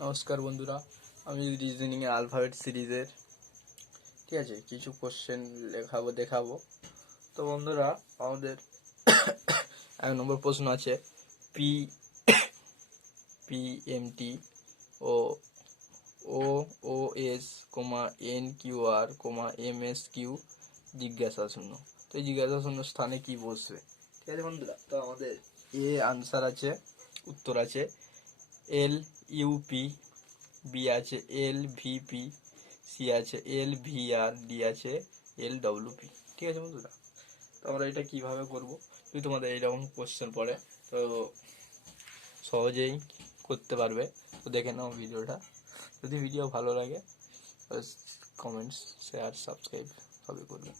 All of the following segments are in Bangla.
নমস্কার বন্ধুরা, আমি রিজনিং এর অ্যালফাবেট সিরিজের ঠিক আছে কিছু কোশ্চেন দেখাবো। তো বন্ধুরা, আমাদের 1 নম্বর প্রশ্ন আছে পি পিএমটি ও ও ও S N Q R MS Q জিজ্ঞাসা শূন্য। তো এই জিজ্ঞাসা শূন্য স্থানে কি বসবে? ঠিক আছে বন্ধুরা, তো আমাদের আনসার আছে, উত্তর আছে এল ইউপি, বি আছে এল ভিপি, সি আছে এল ভিআর, ডি আছে এল ডব্লিউপি। ঠিক আছে বন্ধুরা, তো আমরা এটা কিভাবে করব? যদি তোমাদের এইরকম কোশ্চেন পড়ে তো সহজেই করতে পারবে। তো দেখে নাও ভিডিওটা। যদি ভিডিও ভালো লাগে কমেন্টস, শেয়ার, সাবস্ক্রাইব সবই করবে।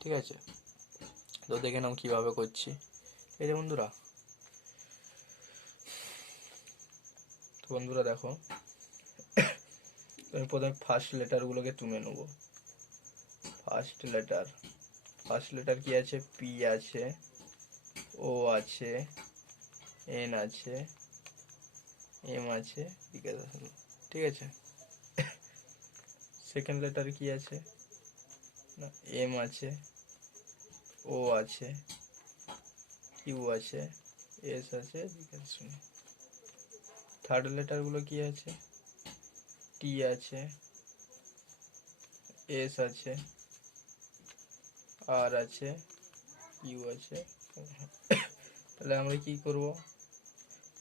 ঠিক আছে, তো দেখে নাও কিভাবে করছি। ঠিক আছে বন্ধুরা, তো বন্ধুরা দেখো, আমি প্রথমে ফার্স্ট লেটারগুলোকে তুলে নেবো। ফার্স্ট লেটার কি আছে? পি আছে, ও আছে, এন আছে, এম আছে, ঠিক আছে। সেকেন্ড লেটার কি আছে? না, এম আছে, ও আছে, কিউ আছে, এস আছে, থার্ড লেটারগুলো কি আছে? টি আছে, এস আছে, আর আছে, ইউ আছে। তাহলে আমরা কি করব?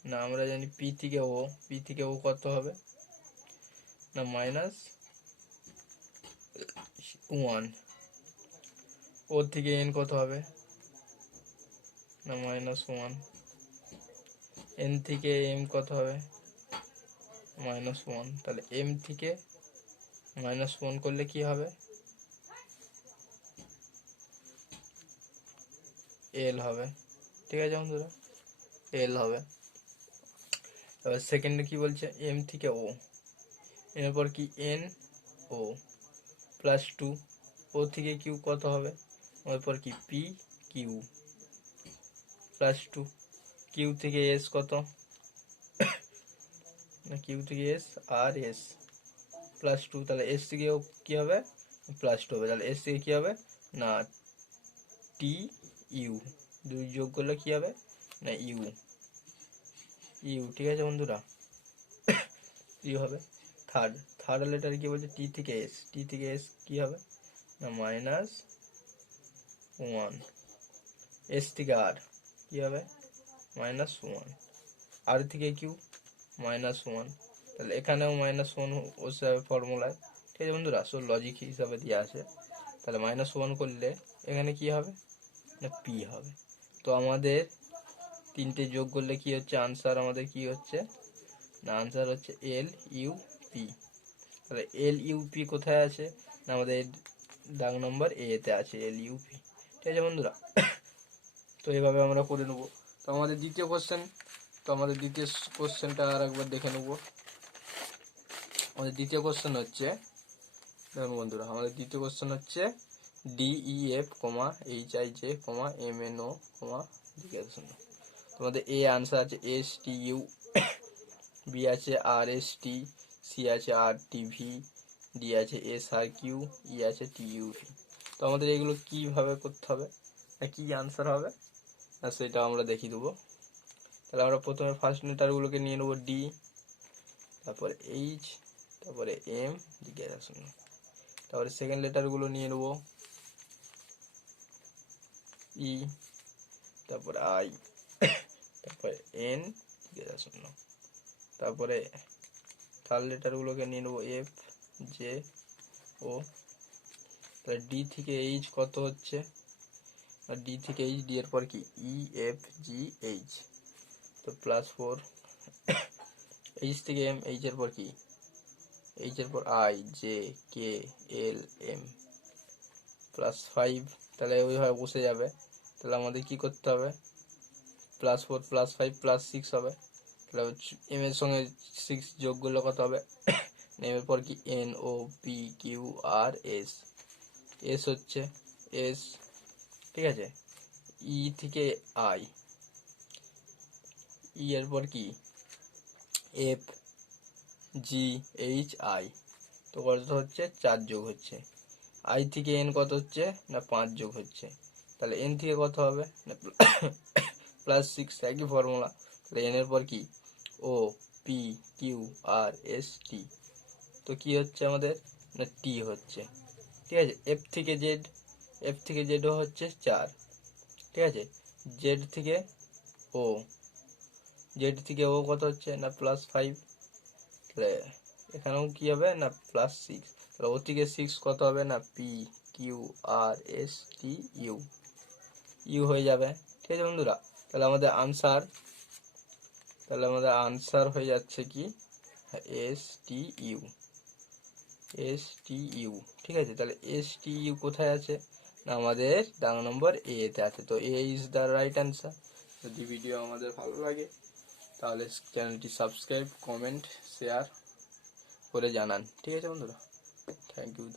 না, আমরা জানি পি থেকে ও কত হবে? না, -1। ও থেকে এন কত হবে? না, -1। এন থেকে এম কত হবে? -1। তাহলে এম থেকে -1 করলে কি হবে? এল হবে। ঠিক আছে বন্ধুরা, এল হবে। এবার সেকেন্ডে কি বলছে? এম থেকে ও, এরপর কি এন ও +2। ও থেকে কিউ কত হবে? এরপর কি পি কিউ +2। কিউ থেকে এস কত? না, কিউ থেকে এস আর এস +2। তাহলে এস থেকেও কি হবে? +2 হবে। তাহলে এস থেকে কি হবে? না, টি ইউ, দুই যোগ করলে কি হবে? না, ইউ। ঠিক আছে বন্ধুরা, ইউ হবে। থার্ড লেটার কি বলছে? টি থেকে এস কি হবে? না, -1। এস থেকে আর কি হবে? -1। আর থেকে কিউ -1। তাহলে এখানেও -1 বসে যাবে ফর্মুলায়। ঠিক আছে বন্ধুরা, সো লজিক হিসাবে দিয়ে আছে। তাহলে -1 করলে এখানে কি হবে? না, পি হবে। তো আমাদের তিনটে যোগ করলে কি হচ্ছে? আনসার আমাদের কি হচ্ছে? না, আনসার হচ্ছে এল ইউ পি। তাহলে এল ইউ পি কোথায় আছে? না, আমাদের দাগ নম্বর এতে আছে এল ইউ পি। ঠিক আছে বন্ধুরা, তো এইভাবে আমরা করে নেব। তো আমাদের দ্বিতীয় কোশ্চেনটা আর একবার দেখে নেব। আমাদের দ্বিতীয় কোশ্চেন হচ্ছে, দেখুন বন্ধুরা, আমাদের দ্বিতীয় কোশ্চেন হচ্ছে DEF, HIJ, MNO, জিজ্ঞাসা শূন্য। তোমাদের এ আনসার আছে STU, বি আছে RST, সি আছে RTV, ডি আছে SRQ, ই আছে TUV। তো আমাদের এগুলো কিভাবে করতে হবে, কি আনসার হবে সেটা আমরা দেখিয়ে দেবো। তাহলে আমরা প্রথমে ফার্স্ট লেটারগুলোকে নিয়ে নেবো ডি, তারপরে এইচ, তারপরে এম, জিজ্ঞাসা শূন্য। তারপরে সেকেন্ড লেটারগুলো নিয়ে নেবো ই, তারপরে আই, তারপরে এন, জিজ্ঞাসা শূন্য। তারপরে থার্ড লেটারগুলোকে নিয়ে নেবো এফ, জে, ও। তাহলে ডি থেকে এইচ কত হচ্ছে? আর ডি থেকে এইচ, ডি এর পর কি ই, এফ, জি, এইচ, তো +4। এইচ থেকে এম, এইচ এর পর কি? এইচ এর পর I, J, K, L, M, +5। তাহলে ওইভাবে বসে যাবে। তাহলে আমাদের কি করতে হবে? +4 +5 +6 হবে। তাহলে এম এর সঙ্গে 6 যোগ করলে কত হবে? এম এর পর কি এন, ও, P, Q, R, S. S হচ্ছে এস, ঠিক আছে। ই থেকে আই, ই এর পর কি এফ, জি এইচ আই, তো কত হচ্ছে 4 যোগ হচ্ছে। আই থেকে এন কত হচ্ছে না 5 যোগ হচ্ছে, তাহলে এন থেকে কত হবে না +6, একই ফর্মুলা। তাহলে এন এর পর কি O P Q R S টি, তো কি হচ্ছে আমাদের না টি হচ্ছে, ঠিক আছে। এফ থেকে জেডও হচ্ছে 4, ঠিক আছে। জেড থেকে ও, কত হচ্ছে না +5, তাহলে এখানেও কি হবে না +6, তাহলে ও থেকে 6 কত হবে না P Q R S T U, U হয়ে যাবে, ঠিক আছে বন্ধুরা। তাহলে আমাদের আনসার হয়ে যাচ্ছে কি এস টি ইউ, ঠিক আছে। তাহলে এস টি ইউ কোথায় আছে না আমাদের দানা নম্বর এ তে আছে, তো এ ইজ দ্য রাইট অ্যান্সার। যদি ভিডিও আমাদের ভালো লাগে তাহলে চ্যানেলটি সাবস্ক্রাইব, কমেন্ট, শেয়ার করে জানান, ঠিক আছে বন্ধুরা। Thank you.